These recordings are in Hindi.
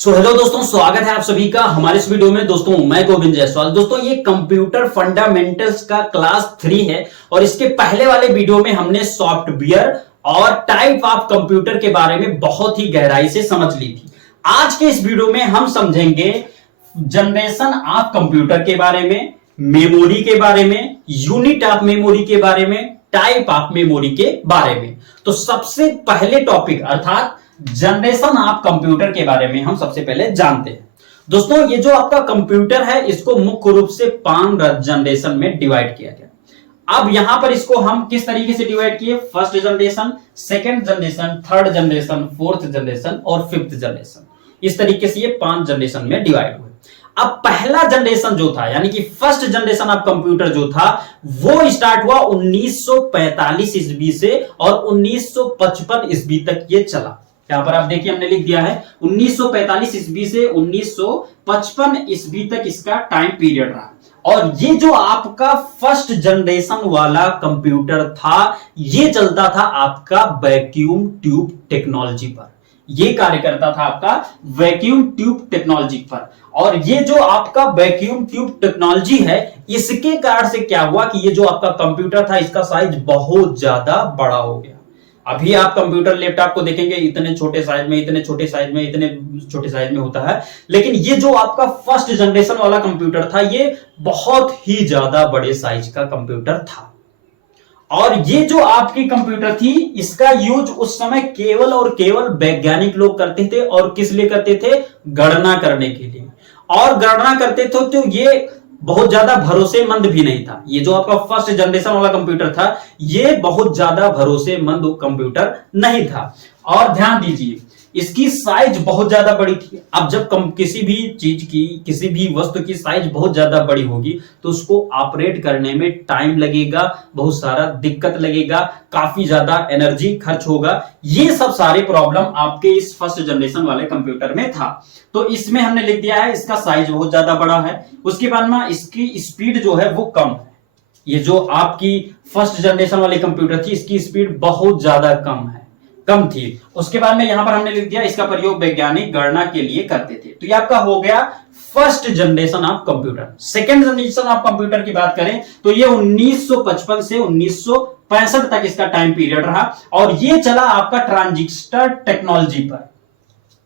हेलो दोस्तों, स्वागत है आप सभी का हमारे इस वीडियो में। दोस्तों मैं गोविंद जायसवाल। दोस्तों ये कंप्यूटर फंडामेंटल्स का क्लास 3 है और इसके पहले वाले वीडियो में हमने सॉफ्टवेयर और टाइप ऑफ कंप्यूटर के बारे में बहुत ही गहराई से समझ ली थी। आज के इस वीडियो में हम समझेंगे जनरेशन ऑफ कंप्यूटर के बारे में, मेमोरी के बारे में, यूनिट ऑफ मेमोरी के बारे में, टाइप ऑफ मेमोरी के बारे में। तो सबसे पहले टॉपिक अर्थात जनरेशन ऑफ कंप्यूटर के बारे में हम सबसे पहले जानते हैं। दोस्तों ये जो आपका कंप्यूटर है इसको मुख्य रूप से 5 जनरेशन में डिवाइड किया गया। अब यहां पर इसको हम किस तरीके से डिवाइड किए? First generation, second generation, third generation, fourth generation और फिफ्थ जनरेशन। इस तरीके से ये 5 जनरेशन में डिवाइड हुए। अब पहला जनरेशन जो था यानी कि फर्स्ट जनरेशन ऑफ कंप्यूटर जो था वो स्टार्ट हुआ 1945 ईस्वी से और 1955 ईस्वी तक ये चला। यहां पर आप देखिए हमने लिख दिया है 1945 ईस्वी से 1955 ईस्वी तक इसका टाइम पीरियड रहा। और ये जो आपका फर्स्ट जनरेशन वाला कंप्यूटर था ये चलता था आपका वैक्यूम ट्यूब टेक्नोलॉजी पर। ये कार्य करता था आपका वैक्यूम ट्यूब टेक्नोलॉजी पर। और ये जो आपका वैक्यूम ट्यूब टेक्नोलॉजी है इसके कारण से क्या हुआ कि ये जो आपका कंप्यूटर था इसका साइज बहुत ज्यादा बड़ा हो गया। अभी आप कंप्यूटर लैपटॉप को देखेंगे इतने छोटे साइज में, इतने छोटे साइज में, इतने छोटे साइज में होता है, लेकिन ये जो आपका फर्स्ट जनरेशन वाला कंप्यूटर था ये बहुत ही ज्यादा बड़े साइज का कंप्यूटर था। और ये जो आपकी कंप्यूटर थी इसका यूज उस समय केवल और केवल वैज्ञानिक लोग करते थे। और किस लिए करते थे? गणना करने के लिए। और गणना करते थे तो ये बहुत ज्यादा भरोसेमंद भी नहीं था। ये जो आपका फर्स्ट जनरेशन वाला कंप्यूटर था ये बहुत ज्यादा भरोसेमंद कंप्यूटर नहीं था। और ध्यान दीजिए इसकी साइज बहुत ज्यादा बड़ी थी। अब जब किसी भी चीज की, किसी भी वस्तु की साइज बहुत ज्यादा बड़ी होगी तो उसको ऑपरेट करने में टाइम लगेगा, बहुत सारा दिक्कत लगेगा, काफी ज्यादा एनर्जी खर्च होगा। ये सब सारे प्रॉब्लम आपके इस फर्स्ट जनरेशन वाले कंप्यूटर में था। तो इसमें हमने लिख दिया है इसका साइज बहुत ज्यादा बड़ा है। उसके बाद में इसकी स्पीड जो है वो कम है। ये जो आपकी फर्स्ट जनरेशन वाले कंप्यूटर थी इसकी स्पीड बहुत ज्यादा कम थी। उसके बाद में यहां पर हमने लिख दिया इसका प्रयोग वैज्ञानिक गणना के लिए करते थे। तो ये आपका हो गया first generation of computer. Second generation of computer की बात करें तो ये 1955 से 1965 तक इसका टाइम पीरियड रहा। और ये चला आपका ट्रांजिस्टर टेक्नोलॉजी पर।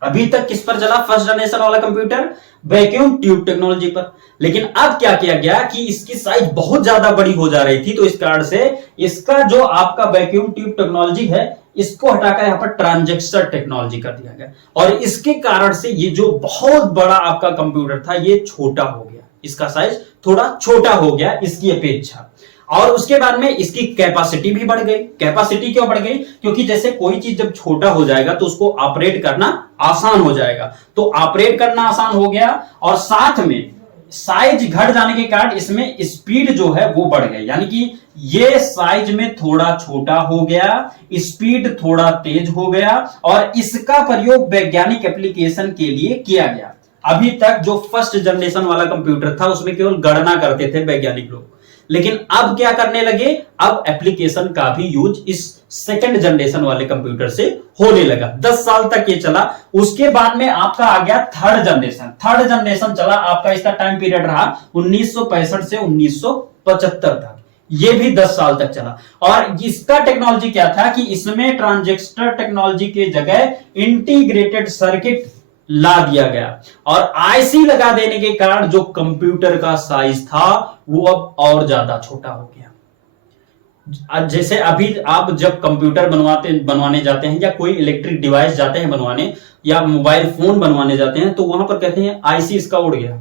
अभी तक किस पर चला फर्स्ट जनरेशन वाला कंप्यूटर? वैक्यूम ट्यूब टेक्नोलॉजी पर। लेकिन अब क्या किया गया कि इसकी साइज बहुत ज्यादा बड़ी हो जा रही थी तो इस कारण से इसका जो आपका वैक्यूम ट्यूब टेक्नोलॉजी है इसको हटाकर यहां पर ट्रांजिस्टर टेक्नोलॉजी कर दिया गया। और इसके कारण से ये जो बहुत बड़ा आपका कंप्यूटर था ये छोटा हो गया। इसका साइज थोड़ा छोटा हो गया इसकी अपेक्षा। और उसके बाद में इसकी कैपेसिटी भी बढ़ गई। कैपेसिटी क्यों बढ़ गई? क्योंकि जैसे कोई चीज जब छोटा हो जाएगा तो उसको ऑपरेट करना आसान हो जाएगा। तो ऑपरेट करना आसान हो गया और साथ में साइज घट जाने के कारण इसमें स्पीड जो है वो बढ़ गई। यानी कि ये साइज में थोड़ा छोटा हो गया, स्पीड थोड़ा तेज हो गया और इसका प्रयोग वैज्ञानिक एप्लीकेशन के लिए किया गया। अभी तक जो फर्स्ट जनरेशन वाला कंप्यूटर था उसमें केवल गणना करते थे वैज्ञानिक लोग, लेकिन अब क्या करने लगे? अब एप्लीकेशन का भी यूज इस सेकंड जनरेशन वाले कंप्यूटर से होने लगा। 10 साल तक ये चला। उसके बाद में आपका आ गया थर्ड जनरेशन। थर्ड जनरेशन चला आपका, इसका टाइम पीरियड रहा 1965 से 1975 तक। ये भी 10 साल तक चला। और इसका टेक्नोलॉजी क्या था कि इसमें ट्रांजिस्टर टेक्नोलॉजी के जगह इंटीग्रेटेड सर्किट ला दिया गया। और आईसी लगा देने के कारण जो कंप्यूटर का साइज था वो अब और ज्यादा छोटा हो गया। जैसे अभी आप जब कंप्यूटर बनवाने जाते हैं या कोई इलेक्ट्रिक डिवाइस जाते हैं बनवाने या मोबाइल फोन बनवाने जाते हैं तो वहां पर कहते हैं आईसी इसका उड़ गया।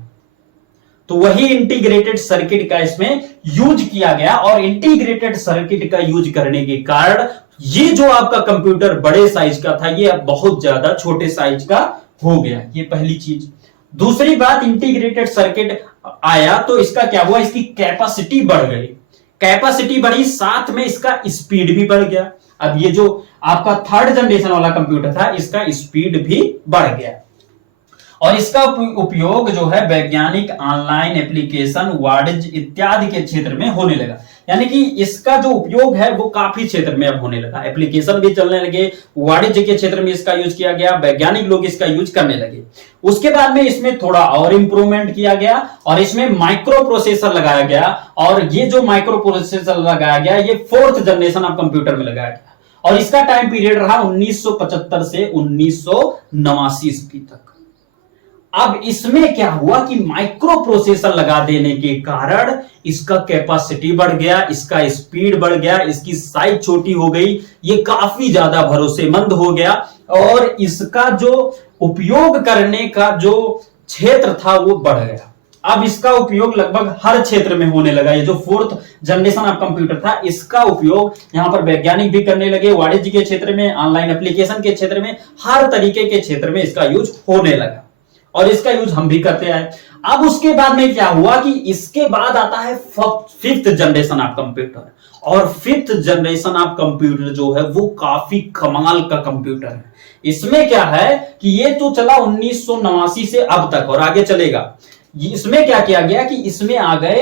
तो वही इंटीग्रेटेड सर्किट का इसमें यूज किया गया। और इंटीग्रेटेड सर्किट का यूज करने के कारण ये जो आपका कंप्यूटर बड़े साइज का था ये अब बहुत ज्यादा छोटे साइज का हो गया। ये पहली चीज। दूसरी बात, इंटीग्रेटेड सर्किट आया तो इसका क्या हुआ? इसकी कैपेसिटी बढ़ गई। कैपेसिटी बढ़ी, साथ में इसका स्पीड भी बढ़ गया। अब ये जो आपका थर्ड जनरेशन वाला कंप्यूटर था इसका स्पीड भी बढ़ गया। और इसका उपयोग जो है वैज्ञानिक, ऑनलाइन एप्लीकेशन, वाणिज्य इत्यादि के क्षेत्र में होने लगा। यानी कि इसका जो उपयोग है वो काफी क्षेत्र में अब होने लगा, एप्लीकेशन भी चलने लगे, वाणिज्य के क्षेत्र में इसका यूज किया गया, वैज्ञानिक लोग इसका यूज करने लगे। उसके बाद में इसमें थोड़ा और इंप्रूवमेंट किया गया और इसमें माइक्रो प्रोसेसर लगाया गया, और ये जो माइक्रो प्रोसेसर लगाया गया ये 4th जनरेशन ऑफ कंप्यूटर में लगाया गया, और इसका टाइम पीरियड रहा 1975 से 1989 ईस्वी तक। अब इसमें क्या हुआ कि माइक्रो प्रोसेसर लगा देने के कारण इसका कैपेसिटी बढ़ गया, इसका स्पीड बढ़ गया, इसकी साइज छोटी हो गई, ये काफी ज्यादा भरोसेमंद हो गया, और इसका जो उपयोग करने का जो क्षेत्र था वो बढ़ गया। अब इसका उपयोग लगभग हर क्षेत्र में होने लगा। ये जो 4th जनरेशन ऑफ कंप्यूटर था इसका उपयोग यहां पर वैज्ञानिक भी करने लगे, वाणिज्य के क्षेत्र में, ऑनलाइन एप्लीकेशन के क्षेत्र में, हर तरीके के क्षेत्र में इसका यूज होने लगा, और इसका यूज हम भी करते आए। अब उसके बाद में क्या हुआ कि इसके बाद आता है 5th जनरेशन ऑफ कंप्यूटर, और 5th जनरेशन ऑफ कंप्यूटर जो है वो काफी कमाल का कंप्यूटर है। इसमें क्या है कि ये तो चला 1989 से अब तक और आगे चलेगा। इसमें क्या किया गया कि इसमें आ गए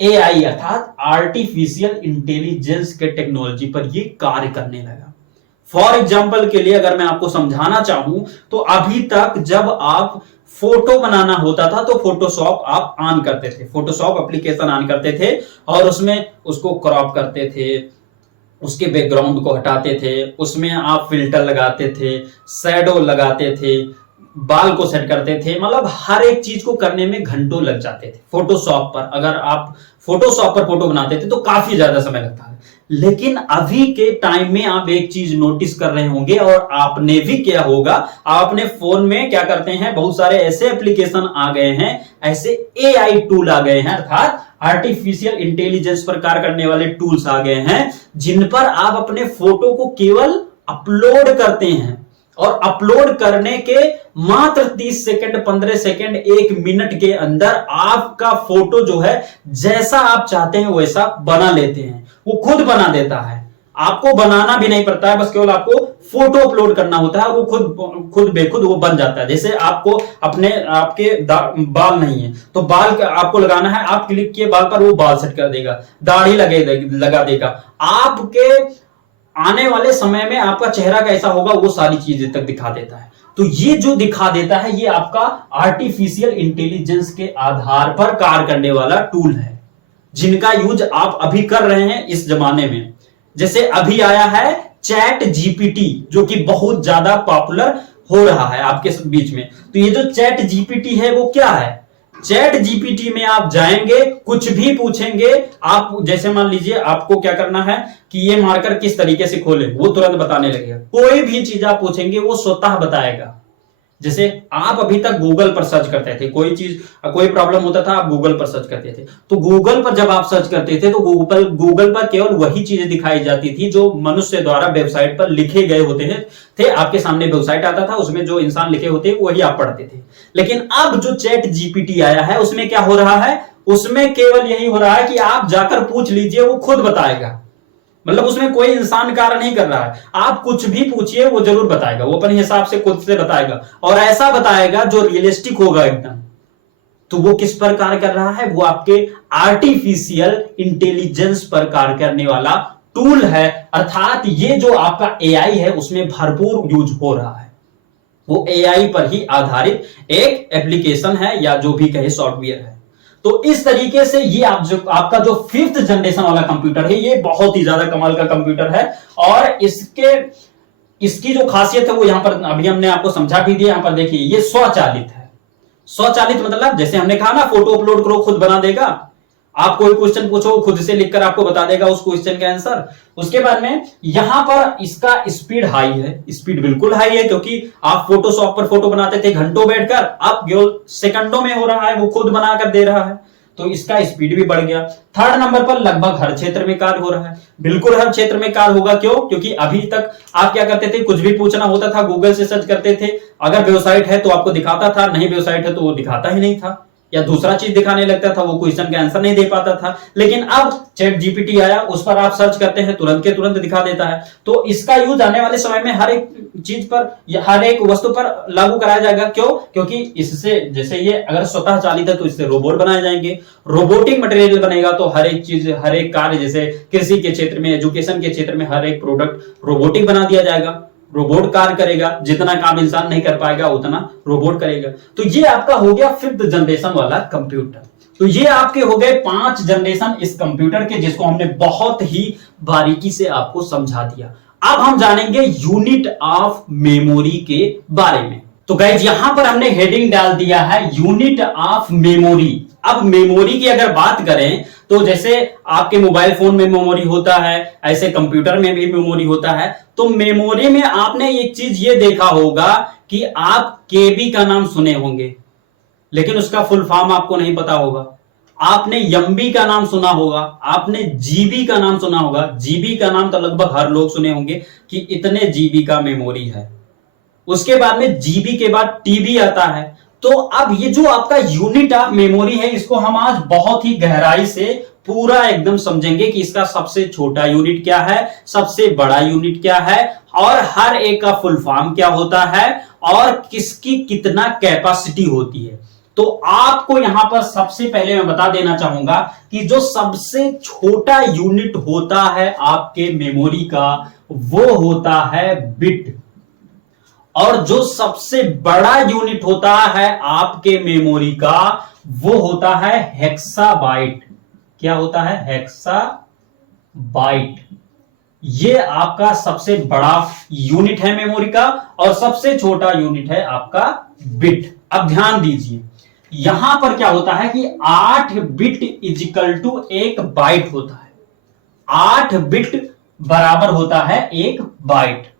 एआई अर्थात आर्टिफिशियल इंटेलिजेंस के टेक्नोलॉजी पर ये कार्य करने लगा। फॉर एग्जाम्पल के लिए अगर मैं आपको समझाना चाहूं तो अभी तक जब आप फोटो बनाना होता था तो फोटोशॉप आप ऑन करते थे, फोटोशॉप एप्लीकेशन ऑन करते थे और उसमें उसको क्रॉप करते थे, उसके बैकग्राउंड को हटाते थे, उसमें आप फिल्टर लगाते थे, शैडो लगाते थे, बाल को सेट करते थे, मतलब हर एक चीज को करने में घंटों लग जाते थे। फोटोशॉप पर अगर आप फोटोशॉप पर फोटो बनाते थे तो काफी ज्यादा समय लगता है। लेकिन अभी के टाइम में आप एक चीज नोटिस कर रहे होंगे और आपने भी किया होगा, आप अपने फोन में क्या करते हैं, बहुत सारे ऐसे एप्लीकेशन आ गए हैं, ऐसे एआई टूल आ गए हैं, अर्थात आर्टिफिशियल इंटेलिजेंस पर कार्य करने वाले टूल्स आ गए हैं, जिन पर आप अपने फोटो को केवल अपलोड करते हैं और अपलोड करने के मात्र 30 सेकंड, 15 सेकंड, 1 मिनट के अंदर आपका फोटो जो है जैसा आप चाहते हैं वैसा बना लेते हैं। वो खुद बना देता है, आपको बनाना भी नहीं पड़ता है, बस केवल आपको फोटो अपलोड करना होता है, वो खुद बेखुद वो बन जाता है। जैसे आपको आपके बाल नहीं है तो बाल आपको लगाना है, आप क्लिक किए बाल पर, वो बाल सेट कर देगा, दाढ़ी लगा देगा, आपके आने वाले समय में आपका चेहरा कैसा होगा वो सारी चीजें तक दिखा देता है। तो ये जो दिखा देता है ये आपका आर्टिफिशियल इंटेलिजेंस के आधार पर कार्य करने वाला टूल है, जिनका यूज आप अभी कर रहे हैं इस जमाने में। जैसे अभी आया है चैट जीपीटी, जो कि बहुत ज्यादा पॉपुलर हो रहा है आपके बीच में। तो ये जो चैट जीपीटी है वो क्या है, चैट जीपीटी में आप जाएंगे, कुछ भी पूछेंगे आप, जैसे मान लीजिए आपको क्या करना है कि ये मार्कर किस तरीके से खोले, वो तुरंत बताने लगेगा। कोई भी चीज आप पूछेंगे वो स्वतः बताएगा। जैसे आप अभी तक गूगल पर सर्च करते थे, कोई चीज, कोई प्रॉब्लम होता था आप गूगल पर सर्च करते थे, तो गूगल पर जब आप सर्च करते थे तो गूगल पर केवल वही चीजें दिखाई जाती थी जो मनुष्य द्वारा वेबसाइट पर लिखे गए होते थे। आपके सामने वेबसाइट आता था, उसमें जो इंसान लिखे होते वही आप पढ़ते थे। लेकिन अब जो चैट जीपीटी आया है उसमें क्या हो रहा है, उसमें केवल यही हो रहा है कि आप जाकर पूछ लीजिए, वो खुद बताएगा। मतलब उसमें कोई इंसान कार्य नहीं कर रहा है, आप कुछ भी पूछिए वो जरूर बताएगा, वो अपने हिसाब से खुद से बताएगा, और ऐसा बताएगा जो रियलिस्टिक होगा एकदम। तो वो किस पर कार्य कर रहा है, वो आपके आर्टिफिशियल इंटेलिजेंस पर कार्य करने वाला टूल है, अर्थात ये जो आपका एआई है उसमें भरपूर यूज हो रहा है। वो एआई पर ही आधारित एक एप्लीकेशन है या जो भी कहे सॉफ्टवेयर है। तो इस तरीके से ये आपका जो 5th जनरेशन वाला कंप्यूटर है ये बहुत ही ज्यादा कमाल का कंप्यूटर है, और इसकी जो खासियत है वो यहां पर अभी हमने आपको समझा भी दिया। यहां पर देखिए ये स्वचालित है। स्वचालित मतलब जैसे हमने कहा ना, फोटो अपलोड करो खुद बना देगा, आप कोई क्वेश्चन पूछो खुद से लिखकर आपको बता देगा उस क्वेश्चन का आंसर। उसके बाद में यहां पर इसका स्पीड हाई है, स्पीड बिल्कुल हाई है, क्योंकि आप फोटोशॉप पर फोटो बनाते थे घंटों बैठकर, आप केवल सेकंडों में हो रहा है, वो खुद बनाकर दे रहा है, तो इसका स्पीड भी बढ़ गया। 3rd नंबर पर लगभग हर क्षेत्र में कार्य हो रहा है, बिल्कुल हर क्षेत्र में कार्य होगा। क्यों? क्योंकि अभी तक आप क्या करते थे, कुछ भी पूछना होता था गूगल से सर्च करते थे, अगर वेबसाइट है तो आपको दिखाता था, नहीं वेबसाइट है तो वो दिखाता ही नहीं था। या दूसरा चीज दिखाने लगता था, वो क्वेश्चन का आंसर नहीं दे पाता था। लेकिन अब चैट जीपीटी आया, उस पर आप सर्च करते हैं, तुरंत के तुरंत दिखा देता है। तो इसका यूज आने वाले समय में हर एक चीज पर या हर एक वस्तु पर लागू कराया जाएगा। क्यों? क्योंकि इससे, जैसे ये अगर स्वतः चालित है तो इससे रोबोट बनाए जाएंगे, रोबोटिक मटेरियल बनेगा तो हर एक चीज, हर एक कार्य, जैसे कृषि के क्षेत्र में, एजुकेशन के क्षेत्र में हर एक प्रोडक्ट रोबोटिक बना दिया जाएगा। रोबोट कार्य करेगा, जितना काम इंसान नहीं कर पाएगा उतना रोबोट करेगा। तो ये आपका हो गया 5th जनरेशन वाला कंप्यूटर। तो ये आपके हो गए 5 जनरेशन इस कंप्यूटर के, जिसको हमने बहुत ही बारीकी से आपको समझा दिया। अब हम जानेंगे यूनिट ऑफ मेमोरी के बारे में। तो गाइज यहां पर हमने हेडिंग डाल दिया है यूनिट ऑफ मेमोरी। अब मेमोरी की अगर बात करें तो जैसे आपके मोबाइल फोन में मेमोरी होता है, ऐसे कंप्यूटर में भी मेमोरी होता है। तो मेमोरी में आपने एक चीज ये देखा होगा कि आप केबी का नाम सुने होंगे, लेकिन उसका फुल फॉर्म आपको नहीं पता होगा। आपने एमबी का नाम सुना होगा, आपने जीबी का नाम सुना होगा। जीबी का नाम तो लगभग हर लोग सुने होंगे कि इतने जीबी का मेमोरी है। उसके बाद में जीबी के बाद टीबी आता है। तो अब ये जो आपका यूनिट ऑफ मेमोरी है, इसको हम आज बहुत ही गहराई से पूरा एकदम समझेंगे कि इसका सबसे छोटा यूनिट क्या है, सबसे बड़ा यूनिट क्या है, और हर एक का फुल फॉर्म क्या होता है, और किसकी कितना कैपेसिटी होती है। तो आपको यहां पर सबसे पहले मैं बता देना चाहूंगा कि जो सबसे छोटा यूनिट होता है आपके मेमोरी का, वो होता है बिट। और जो सबसे बड़ा यूनिट होता है आपके मेमोरी का, वो होता है हेक्साबाइट। क्या होता है? हेक्साबाइट। ये आपका सबसे बड़ा यूनिट है मेमोरी का, और सबसे छोटा यूनिट है आपका बिट। अब ध्यान दीजिए, यहां पर क्या होता है कि 8 बिट इजिकल टू 1 बाइट होता है। 8 बिट बराबर होता है 1 बाइट।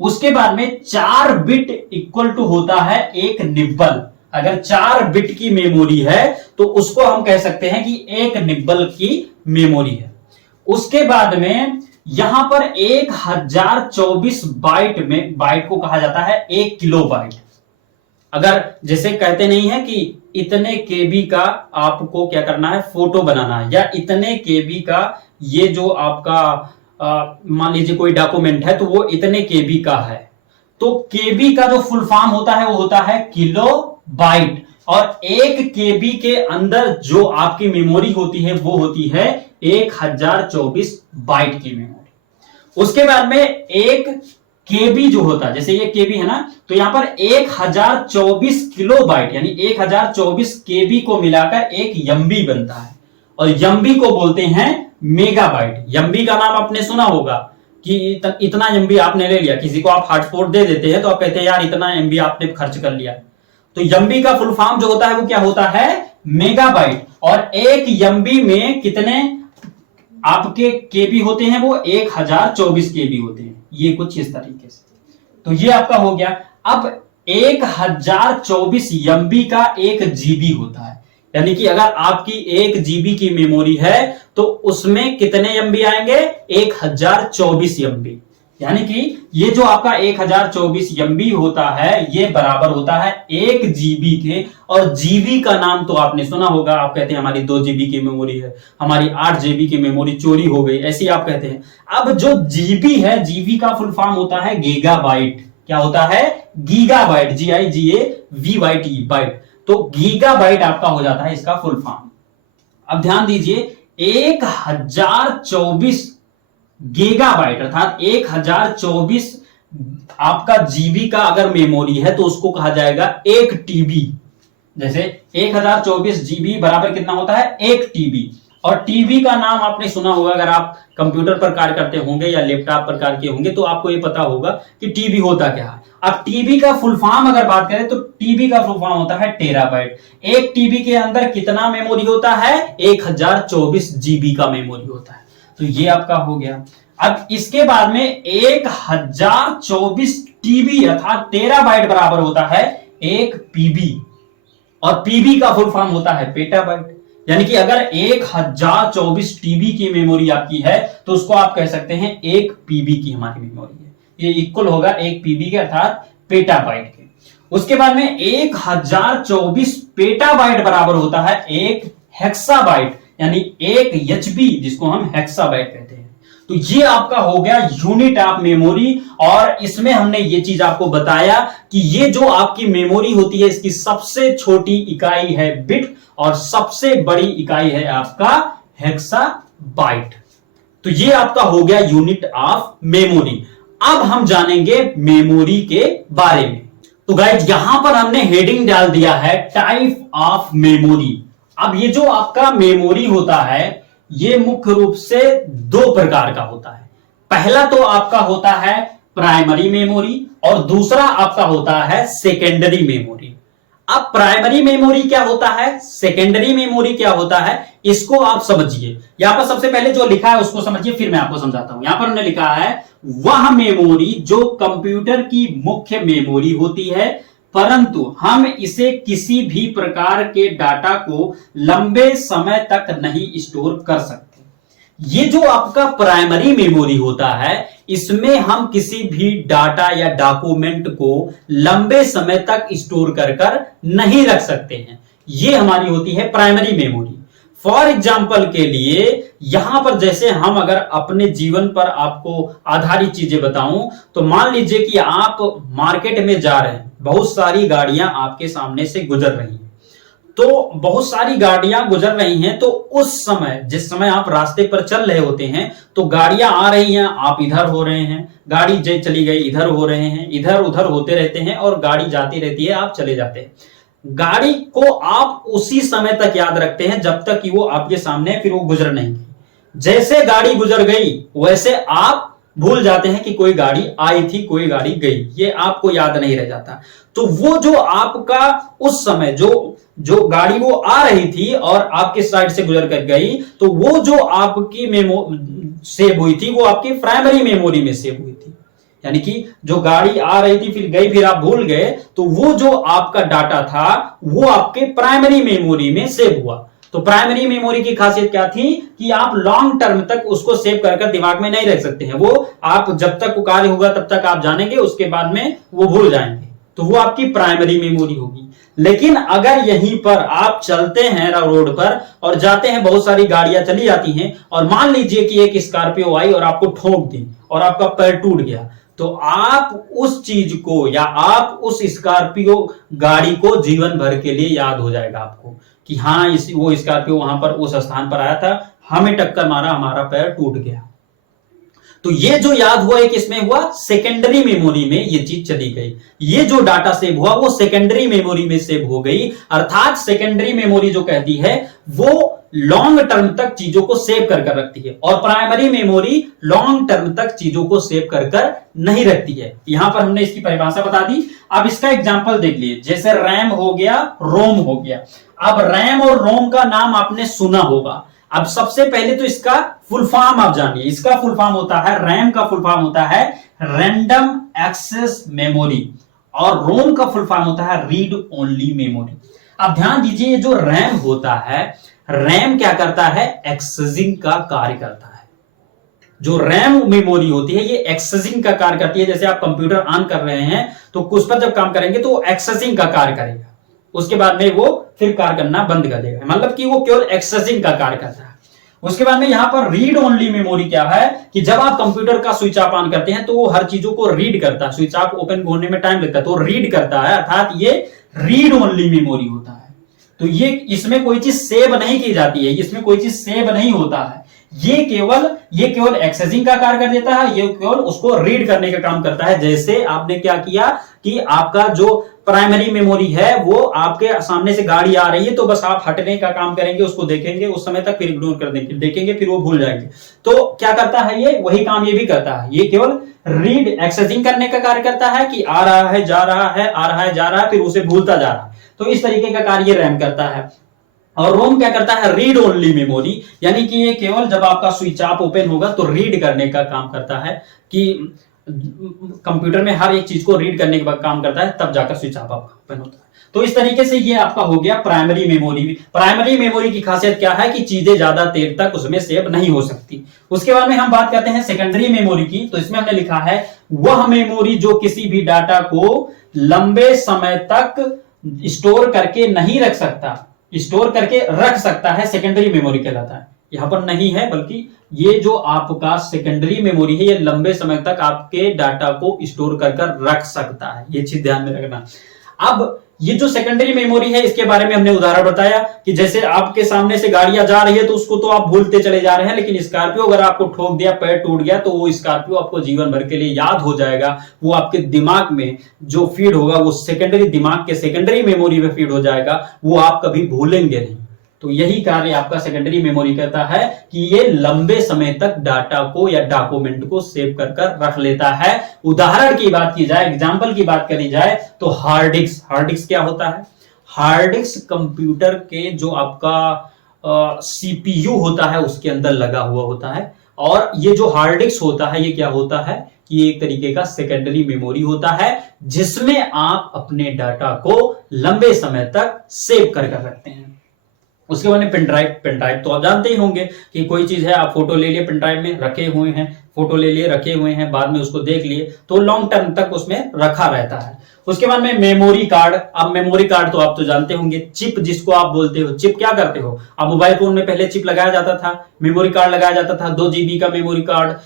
उसके बाद में 4 बिट इक्वल टू होता है 1 निब्बल। अगर 4 बिट की मेमोरी है तो उसको हम कह सकते हैं कि 1 निब्बल की मेमोरी है। उसके बाद में यहां पर 1024 बाइट में, बाइट को कहा जाता है 1 किलोबाइट। अगर जैसे कहते नहीं है कि इतने केबी का आपको क्या करना है, फोटो बनाना है, या इतने केबी का ये जो आपका मान लीजिए कोई डॉक्यूमेंट है तो वो इतने केबी का है। तो केबी का जो फुल फॉर्म होता है वो होता है किलो बाइट। और 1 केबी के अंदर जो आपकी मेमोरी होती है वो होती है 1024 बाइट की मेमोरी। उसके बाद में 1 केबी जो होता है, जैसे ये केबी है ना, तो यहां पर 1024 किलो बाइट यानी 1024 केबी को मिलाकर 1 एमबी बनता है। और एमबी को बोलते हैं मेगाबाइट। एमबी का नाम आपने सुना होगा कि इतना एमबी आपने ले लिया। किसी को आप हॉटस्पॉट दे देते हैं तो आप कहते हैं यार इतना एमबी आपने खर्च कर लिया। तो एमबी का फुल फॉर्म जो होता है वो क्या होता है, मेगाबाइट। और 1 एमबी में कितने आपके केबी होते हैं, वो 1024 केबी होते हैं। ये कुछ इस तरीके से। तो ये आपका हो गया। अब 1024 एमबी का 1 जीबी होता है, यानी कि अगर आपकी 1 जीबी की मेमोरी है तो उसमें कितने एमबी आएंगे, 1024 एमबी। यानी कि ये जो आपका 1024 एमबी होता है ये बराबर होता है 1 जीबी के। और जीबी का नाम तो आपने सुना होगा, आप कहते हैं हमारी 2 जीबी की मेमोरी है, हमारी 8 जीबी की मेमोरी चोरी हो गई, ऐसी आप कहते हैं। अब जो जीबी है, जीबी का फुल फॉर्म होता है गीगाबाइट। क्या होता है? Gigabyte, GIGAVYT byte. तो गीगाबाइट आपका हो जाता है इसका फुल फॉर्म। अब ध्यान दीजिए, 1024 गीगाबाइट अर्थात 1024 आपका जीबी का अगर मेमोरी है तो उसको कहा जाएगा 1 टीबी। जैसे 1024 जीबी बराबर कितना होता है, 1 टीबी। और टीबी का नाम आपने सुना होगा, अगर आप कंप्यूटर पर कार्य करते होंगे या लैपटॉप पर कार्य किए होंगे तो आपको ये पता होगा कि टीबी होता क्या है। अब टीबी का फुल फॉर्म अगर बात करें तो टीबी का फुल फॉर्म होता है टेराबाइट। 1 टीबी के अंदर कितना मेमोरी होता है, 1024 जीबी का मेमोरी होता है। तो ये आपका हो गया। अब इसके बाद में 1024 टीबी अर्थात टेराबाइट बराबर होता है 1 पीबी। और पीबी का फुल फॉर्म होता है पेटाबाइट। यानी कि अगर 1024 टीबी की मेमोरी आपकी है तो उसको आप कह सकते हैं 1 पीबी की हमारी मेमोरी है। ये इक्वल होगा 1 पीबी के अर्थात पेटाबाइट के। उसके बाद में 1024 पेटाबाइट बराबर होता है एक हेक्साबाइट, यानी एक एचबी, जिसको हम हेक्साबाइट कहते हैं। तो ये आपका हो गया यूनिट ऑफ मेमोरी। और इसमें हमने ये चीज आपको बताया कि ये जो आपकी मेमोरी होती है, इसकी सबसे छोटी इकाई है बिट और सबसे बड़ी इकाई है आपका हेक्साबाइट। तो ये आपका हो गया यूनिट ऑफ मेमोरी। अब हम जानेंगे मेमोरी के बारे में। तो गाइज यहां पर हमने हेडिंग डाल दिया है टाइप ऑफ मेमोरी। अब ये जो आपका मेमोरी होता है, ये मुख्य रूप से दो प्रकार का होता है। पहला तो आपका होता है प्राइमरी मेमोरी और दूसरा आपका होता है सेकेंडरी मेमोरी। अब प्राइमरी मेमोरी क्या होता है, सेकेंडरी मेमोरी क्या होता है, इसको आप समझिए। यहां पर सबसे पहले जो लिखा है उसको समझिए, फिर मैं आपको समझाता हूं। यहां पर हमने लिखा है वह मेमोरी जो कंप्यूटर की मुख्य मेमोरी होती है, परंतु हम इसे किसी भी प्रकार के डाटा को लंबे समय तक नहीं स्टोर कर सकते। ये जो आपका प्राइमरी मेमोरी होता है, इसमें हम किसी भी डाटा या डॉक्यूमेंट को लंबे समय तक स्टोर कर नहीं रख सकते हैं। ये हमारी होती है प्राइमरी मेमोरी। फॉर एग्जाम्पल के लिए यहां पर जैसे हम अगर अपने जीवन पर आपको आधारित चीजें बताऊं, तो मान लीजिए कि आप मार्केट में जा रहे हैं, बहुत सारी गाड़ियां आपके सामने से गुजर रही हैं। तो बहुत सारी गाड़ियां गुजर रही हैं, तो उस समय जिस समय आप रास्ते पर चल रहे होते हैं, तो गाड़ियां आ रही हैं, आप इधर हो रहे हैं, गाड़ी चली गई, इधर हो रहे हैं, इधर उधर होते रहते हैं और गाड़ी जाती रहती है, आप चले जाते हैं। गाड़ी को आप उसी समय तक याद रखते हैं जब तक कि वो आपके सामने, फिर वो गुजर नहीं गई। जैसे गाड़ी गुजर गई वैसे आप भूल जाते हैं कि कोई गाड़ी आई थी, कोई गाड़ी गई, ये आपको याद नहीं रह जाता। तो वो जो आपका उस समय जो गाड़ी वो आ रही थी और आपके साइड से गुजर कर गई, तो वो जो आपकी सेव हुई थी, वो आपकी प्राइमरी मेमोरी में सेव हुई थी। यानी कि जो गाड़ी आ रही थी फिर गई, फिर आप भूल गए, तो वो जो आपका डाटा था वो आपके प्राइमरी मेमोरी में सेव हुआ। तो प्राइमरी मेमोरी की खासियत क्या थी कि आप लॉन्ग टर्म तक उसको सेव कर दिमाग में नहीं रख सकते हैं। वो आप जब तक वो कार्य होगा तब तक आप जानेंगे, उसके बाद में वो भूल जाएंगे। तो वो आपकी प्राइमरी मेमोरी होगी। लेकिन अगर यहीं पर आप चलते हैं रोड पर और जाते हैं, बहुत सारी गाड़ियां चली जाती हैं, और मान लीजिए कि एक स्कॉर्पियो आई और आपको ठोक दी और आपका पैर टूट गया, तो आप उस चीज को या आप उस स्कॉर्पियो गाड़ी को जीवन भर के लिए याद हो जाएगा आपको कि हाँ वो स्कॉर्पियो वहां पर उस स्थान पर आया था, हमें टक्कर मारा, हमारा पैर टूट गया। तो ये जो याद हुआ है किसमें हुआ, सेकेंडरी मेमोरी में ये चीज चली गई। ये जो डाटा सेव हुआ वो सेकेंडरी मेमोरी में सेव हो गई। अर्थात सेकेंडरी मेमोरी जो कहती है वो लॉन्ग टर्म तक चीजों को सेव कर रखती है, और प्राइमरी मेमोरी लॉन्ग टर्म तक चीजों को सेव कर नहीं रखती है। यहां पर हमने इसकी परिभाषा बता दी। अब इसका एग्जांपल देख लीजिए, जैसे रैम हो गया, रोम हो गया। अब रैम और रोम का नाम आपने सुना होगा। अब सबसे पहले तो इसका फुल फॉर्म आप जानिए। इसका फुल फॉर्म होता है, रैम का फुल फॉर्म होता है रैंडम एक्सेस मेमोरी, और रोम का फुल फॉर्म होता है रीड ओनली मेमोरी। अब ध्यान दीजिए, ये जो रैम होता है, रैम क्या करता है, एक्सेसिंग का कार्य करता है। जो रैम मेमोरी होती है ये एक्सेसिंग का कार्य करती है। जैसे आप कंप्यूटर ऑन कर रहे हैं तो उस पर जब काम करेंगे तो वो एक्सेसिंग का कार्य करेगा, उसके बाद में वो फिर कार्य करना बंद कर देगा, मतलब कि वो केवल एक्सेसिंग का कार्य करता है। उसके बाद में यहां पर रीड ओनली मेमोरी क्या है कि जब आप कंप्यूटर का स्विच ऑफ ऑन करते हैं तो वो हर चीजों को रीड करता है। स्विच ऑफ ओपन होने में टाइम लगता है तो रीड करता है, अर्थात ये रीड ओनली मेमोरी होता है। तो ये इसमें कोई चीज सेव नहीं की जाती है, इसमें कोई चीज सेव नहीं होता है। ये केवल एक्सेसिंग का कार्य कर देता है, ये केवल उसको रीड करने का काम करता है। जैसे आपने क्या किया कि आपका जो प्राइमरी मेमोरी है वो आपके सामने से गाड़ी आ रही है तो बस आप हटने का काम करेंगे, उसको देखेंगे उस समय तक, फिर इग्नोर कर देंगे, देखेंगे फिर वो भूल जाएंगे। तो क्या करता है ये, वही काम ये भी करता है। ये केवल रीड एक्सेसिंग करने का कार्य करता है कि आ रहा है जा रहा है, आ रहा है जा रहा है, फिर उसे भूलता जा रहा है। तो इस तरीके का कार्य ये रैम करता है। और रोम क्या करता है, रीड ओनली मेमोरी, यानी कि ये केवल जब आपका स्विच ऑफ ओपन होगा तो रीड करने का काम करता है, कि कंप्यूटर में हर एक चीज को रीड करने के बाद काम करता है, तब जाकर स्विच ऑफ ओपन होता है। तो इस तरीके से ये आपका हो गया प्राइमरी मेमोरी। प्राइमरी मेमोरी की खासियत क्या है कि चीजें ज्यादा देर तक उसमें सेव नहीं हो सकती। उसके बाद में हम बात करते हैं सेकेंडरी मेमोरी की। तो इसमें हमने लिखा है वह मेमोरी जो किसी भी डाटा को लंबे समय तक स्टोर करके नहीं रख सकता, स्टोर करके रख सकता है, सेकेंडरी मेमोरी कहलाता है। यहां पर नहीं है, बल्कि ये जो आपका सेकेंडरी मेमोरी है ये लंबे समय तक आपके डाटा को स्टोर कर रख सकता है, ये चीज ध्यान में रखना। अब ये जो सेकेंडरी मेमोरी है इसके बारे में हमने उदाहरण बताया कि जैसे आपके सामने से गाड़ियां जा रही है तो उसको तो आप भूलते चले जा रहे हैं, लेकिन स्कॉर्पियो अगर आपको ठोक दिया, पैर टूट गया, तो वो स्कॉर्पियो आपको जीवन भर के लिए याद हो जाएगा। वो आपके दिमाग में जो फीड होगा वो सेकेंडरी दिमाग के सेकेंडरी मेमोरी में फीड हो जाएगा, वो आप कभी भूलेंगे नहीं। तो यही कार्य आपका सेकेंडरी मेमोरी कहता है कि ये लंबे समय तक डाटा को या डॉक्यूमेंट को सेव कर रख लेता है। उदाहरण की बात की जाए, एग्जांपल की बात करी जाए तो हार्ड डिस्क। हार्ड डिस्क क्या होता है? हार्ड डिस्क कंप्यूटर के जो आपका सीपीयू होता है उसके अंदर लगा हुआ होता है, और ये जो हार्ड डिस्क होता है ये क्या होता है कि एक तरीके का सेकेंडरी मेमोरी होता है जिसमें आप अपने डाटा को लंबे समय तक सेव कर रखते हैं। उसके बाद में पेन ड्राइव तो आप जानते ही होंगे कि कोई चीज है, आप फोटो ले लिए, पेन ड्राइव में रखे हुए हैं, फोटो ले लिए, रखे हुए हैं, बाद में उसको देख लिए तो लॉन्ग टर्म तक उसमें रखा रहता है। उसके बाद में मेमोरी कार्ड। अब मेमोरी कार्ड तो आप तो जानते होंगे, चिप जिसको आप बोलते हो। चिप क्या करते हो आप? मोबाइल फोन में पहले चिप लगाया जाता था, मेमोरी कार्ड लगाया जाता था, 2 GB का मेमोरी कार्ड,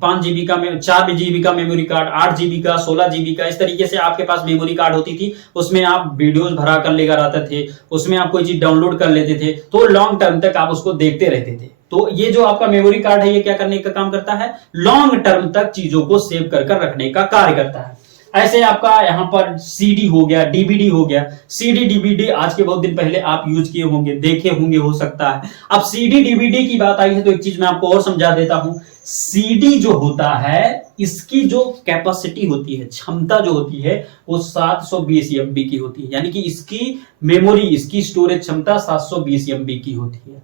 5 GB का, 4 GB का मेमोरी कार्ड, 8 GB का, 16 GB का, इस तरीके से आपके पास मेमोरी कार्ड होती थी। उसमें आप वीडियोस भरा कर लेकर आते थे, उसमें आप कोई चीज डाउनलोड कर लेते थे, तो लॉन्ग टर्म तक आप उसको देखते रहते थे। तो ये जो आपका मेमोरी कार्ड है ये क्या करने का काम करता है? लॉन्ग टर्म तक चीजों को सेव कर रखने का कार्य करता है। ऐसे आपका यहां पर सीडी हो गया, डीवीडी हो गया। सीडी डीवीडी आज के बहुत दिन पहले आप यूज किए होंगे, देखे होंगे हो सकता है। अब सीडी डीवीडी की बात आई है तो एक चीज मैं आपको और समझा देता हूं। सीडी जो होता है इसकी जो कैपेसिटी होती है, क्षमता जो होती है वो 720 MB की होती है, यानी कि इसकी मेमोरी, इसकी स्टोरेज क्षमता 720 MB की होती है।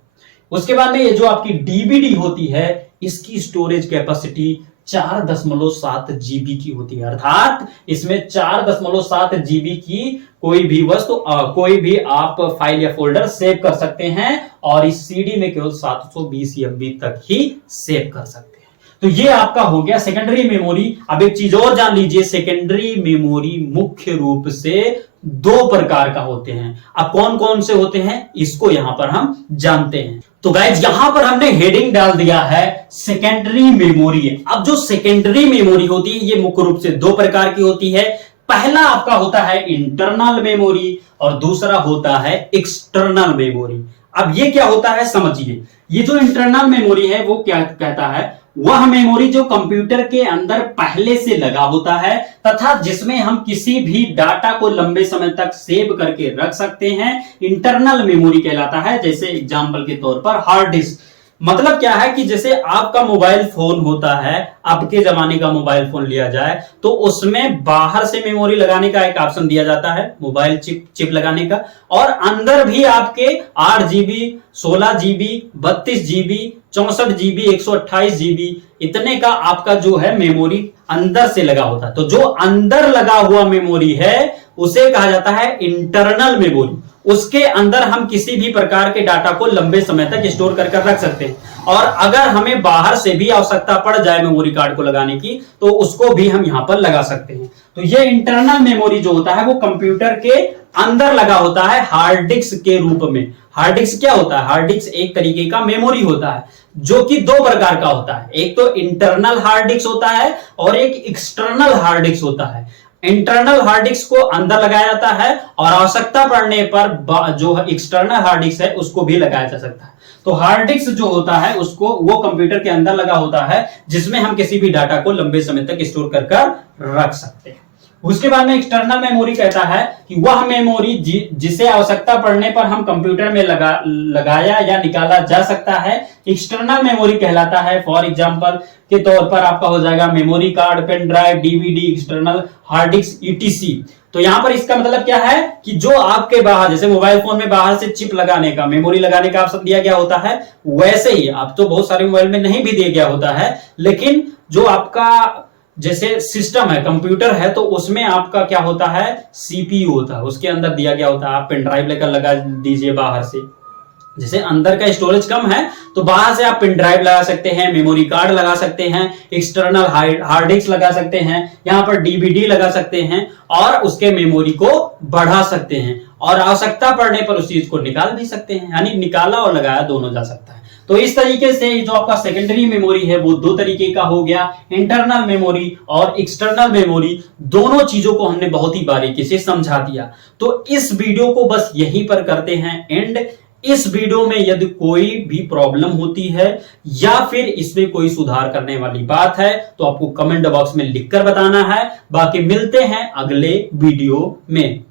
उसके बाद में ये जो आपकी डीवीडी होती है इसकी स्टोरेज कैपेसिटी 4.7 GB की होती है, अर्थात इसमें 4.7 GB की कोई भी वस्तु, कोई भी आप फाइल या फोल्डर सेव कर सकते हैं, और इस सीडी में केवल 720 MB तक ही सेव कर सकते हैं। तो ये आपका हो गया सेकेंडरी मेमोरी। अब एक चीज और जान लीजिए, सेकेंडरी मेमोरी मुख्य रूप से 2 प्रकार का होते हैं। अब कौन कौन से होते हैं इसको यहां पर हम जानते हैं। तो गाइज यहां पर हमने हेडिंग डाल दिया है सेकेंडरी मेमोरी। अब जो सेकेंडरी मेमोरी होती है ये मुख्य रूप से 2 प्रकार की होती है। पहला आपका होता है इंटरनल मेमोरी और दूसरा होता है एक्सटर्नल मेमोरी। अब ये क्या होता है समझिए। ये जो इंटरनल मेमोरी है वो क्या कहता है? वह मेमोरी जो कंप्यूटर के अंदर पहले से लगा होता है तथा जिसमें हम किसी भी डाटा को लंबे समय तक सेव करके रख सकते हैं, इंटरनल मेमोरी कहलाता है। जैसे एग्जांपल के तौर पर हार्ड डिस्क। मतलब क्या है कि जैसे आपका मोबाइल फोन होता है, अब के जमाने का मोबाइल फोन लिया जाए तो उसमें बाहर से मेमोरी लगाने का एक ऑप्शन दिया जाता है, मोबाइल चिप लगाने का, और अंदर भी आपके 8 GB, 16 GB, 32 GB, 64 GB, 128 GB इतने का आपका जो है मेमोरी अंदर से लगा होता है। तो जो अंदर लगा हुआ मेमोरी है उसे कहा जाता है इंटरनल मेमोरी। उसके अंदर हम किसी भी प्रकार के डाटा को लंबे समय तक स्टोर कर रख सकते हैं, और अगर हमें बाहर से भी आवश्यकता पड़ जाए मेमोरी कार्ड को लगाने की तो उसको भी हम यहां पर लगा सकते हैं। तो ये इंटरनल मेमोरी जो होता है वो कंप्यूटर के अंदर लगा होता है हार्ड डिस्क के रूप में। हार्ड डिस्क क्या होता है? हार्ड डिस्क एक तरीके का मेमोरी होता है जो कि 2 प्रकार का होता है। एक तो इंटरनल हार्ड डिस्क होता है और एक एक्सटर्नल हार्ड डिस्क होता है। इंटरनल हार्ड डिस्क को अंदर लगाया जाता है और आवश्यकता पड़ने पर जो एक्सटर्नल हार्ड डिस्क है उसको भी लगाया जा सकता है। तो हार्ड डिस्क जो होता है उसको वो कंप्यूटर के अंदर लगा होता है जिसमें हम किसी भी डाटा को लंबे समय तक स्टोर कर रख सकते हैं। उसके बाद में एक्सटर्नल मेमोरी कहता है कि वह मेमोरी जिसे आवश्यकता पड़ने पर हम कंप्यूटर में लगाया या निकाला जा सकता है, एक्सटर्नल मेमोरी कहलाता है। फॉर एग्जांपल के तौर पर आपका हो जाएगा memory card, pen drive, DVD, external hard disk, ETC। तो यहां पर इसका मतलब क्या है कि जो आपके बाहर, जैसे मोबाइल फोन में बाहर से चिप लगाने का, मेमोरी लगाने का ऑप्शन दिया गया होता है, वैसे ही आप तो बहुत सारे मोबाइल में नहीं भी दिया गया होता है, लेकिन जो आपका जैसे सिस्टम है, कंप्यूटर है, तो उसमें आपका क्या होता है? CPU होता है, उसके अंदर दिया गया होता है। आप पेन ड्राइव लेकर लगा दीजिए बाहर से, जैसे अंदर का स्टोरेज कम है तो बाहर से आप पिन ड्राइव लगा सकते हैं, मेमोरी कार्ड लगा सकते हैं, एक्सटर्नल हार्ड डिस्क लगा सकते हैं, यहां पर डीवीडी लगा सकते हैं और उसके मेमोरी को बढ़ा सकते हैं और आवश्यकता पड़ने पर उस चीज को निकाल भी सकते हैं, यानी निकाला और लगाया दोनों जा सकता है। तो इस तरीके से जो आपका सेकेंडरी मेमोरी है वो दो तरीके का हो गया, इंटरनल मेमोरी और एक्सटर्नल मेमोरी। दोनों चीजों को हमने बहुत ही बारीकी से समझा दिया। तो इस वीडियो को बस यहीं पर करते हैं एंड। इस वीडियो में यदि कोई भी प्रॉब्लम होती है या फिर इसमें कोई सुधार करने वाली बात है तो आपको कमेंट बॉक्स में लिखकर बताना है। बाकी मिलते हैं अगले वीडियो में।